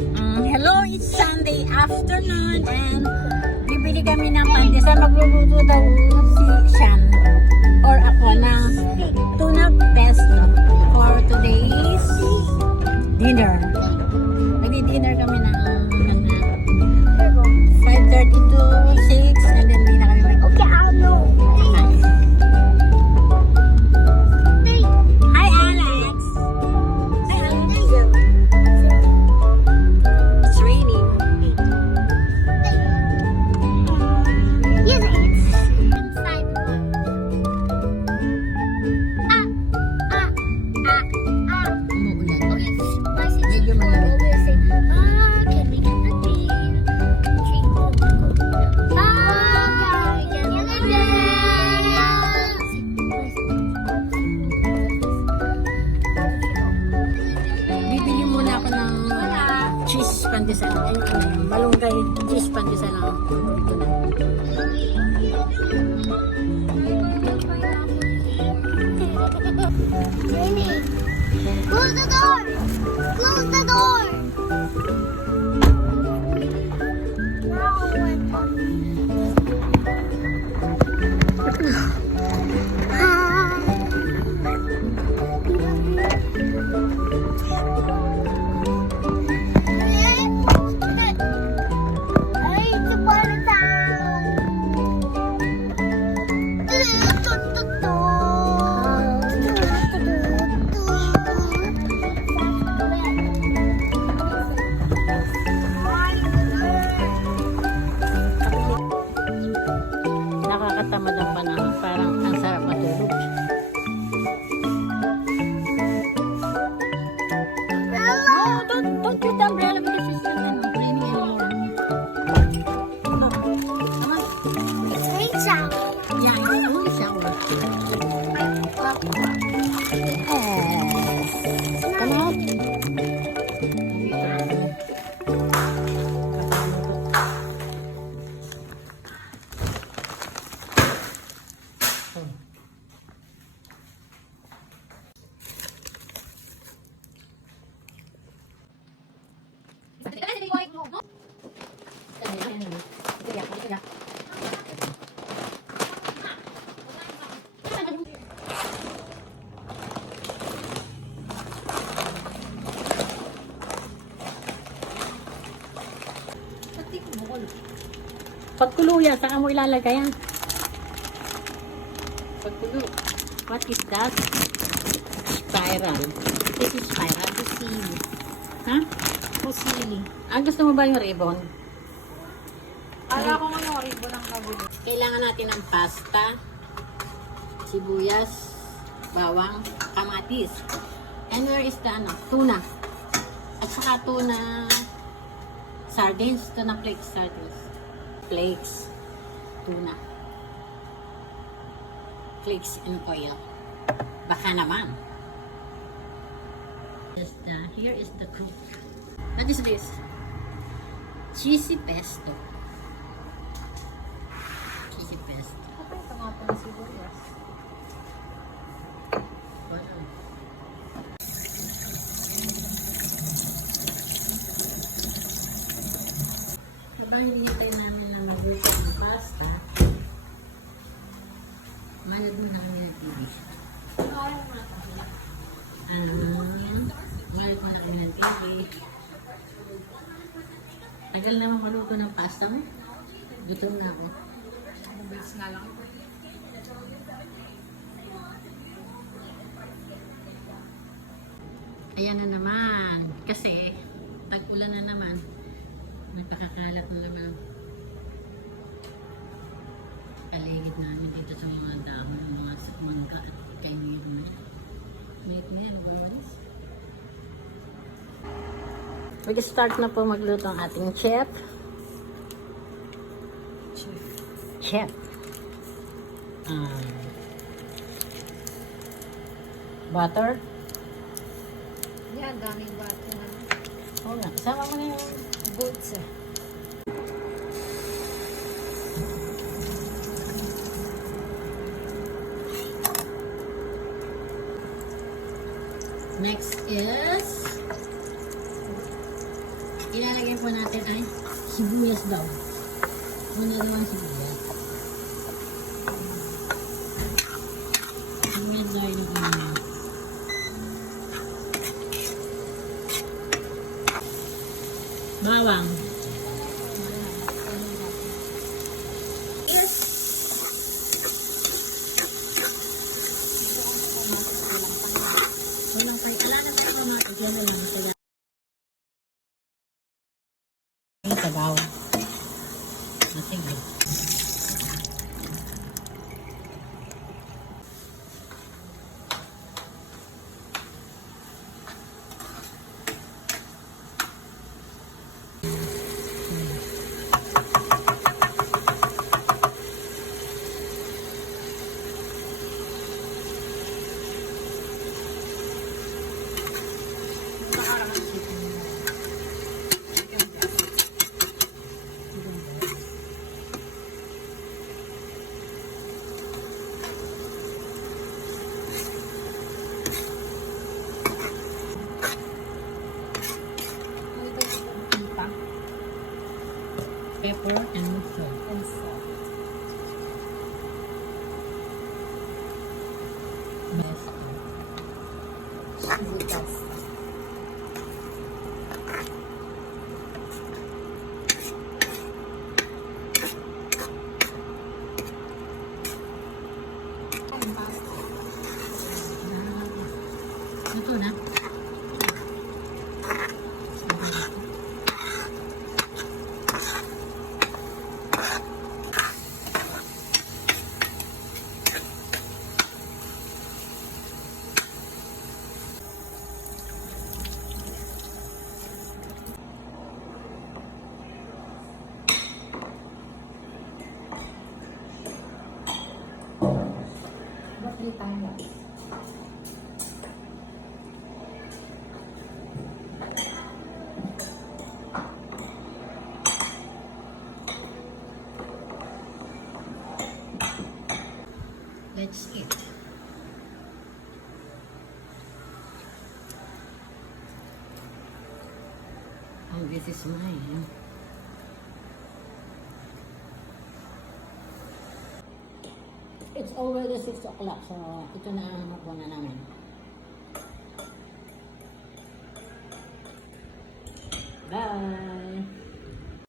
Hello, it's Sunday afternoon and bibili kami ng pandesal. Magluluto daw si Sean or ako ng tuna pesto for today's dinner. Magdi-dinner kami ng 5:30 to 6 and then hindi na kami Okay, I'll know. Hi, Alex! Hi, Alex! It's raining. Yes, it's inside one. Umuulan. Okay, my sister Medyo malamig. always say, can we get the beer? Drink the Coke. Can we get the Bibili muna ako ng cheese pandesal. Malunggay cheese pandesal lang. Ito na. Raining. Close the door! Close the door! Now we're Nakakatamad ang panahon. Parang ang sarap matulog. No, don't use the umbrella because it's still raining anymore. Look. Come on. rain shower. Yeah, it's a moon shower. Come on. Pagkuluya, saan mo ilalagay yan? Pagkulo. What is that? Spiral. This is spiral. Pusili. Ha? Pusili. Gusto mo ba yung ribbon? Ala ko nga yung ribbon ang nabili. Kailangan natin ng pasta, sibuyas, bawang, kamatis. And where is the tuna? At saka tuna sardines, tuna flakes sardines. Flakes, tuna. Flakes in oil. Baka naman. Here is the cook. What is this? Cheesy pesto. Cheesy pesto. Kapag ito nga po ng sibuyas. Habang hinihintay namin na mag-work ng pasta, manood muna kami ng TV. Manood muna kami ng TV. Tagal naman maluto ng pasta mo. Gutom na ako. Mabilis nga lang. Ayan na naman. Kasi, tag-ulan na naman. Nagpakakalat na naman ang paligid namin dito sa mga dahon, mga mangga at kainiro. Mag-start na po magluto ang ating chef. Chef. Butter. Yan, daming bato na. Oo nga, kasama mo na yung Boots. next is Ilalagay po natin ay sibuyas daw. Una daw ang sibuyas. Sibuyas daw yung una. Bawang. Walang pay. Ala na tayo kamatis. Yan na lang. Ay, sabaw. Sige. Pepper and salt. Best. Cheesy pasta. Ito na. Bakit tayo? Let's eat. Oh, this is mine. It's already 6 o'clock, so ito na ang hapunan namin. Bye!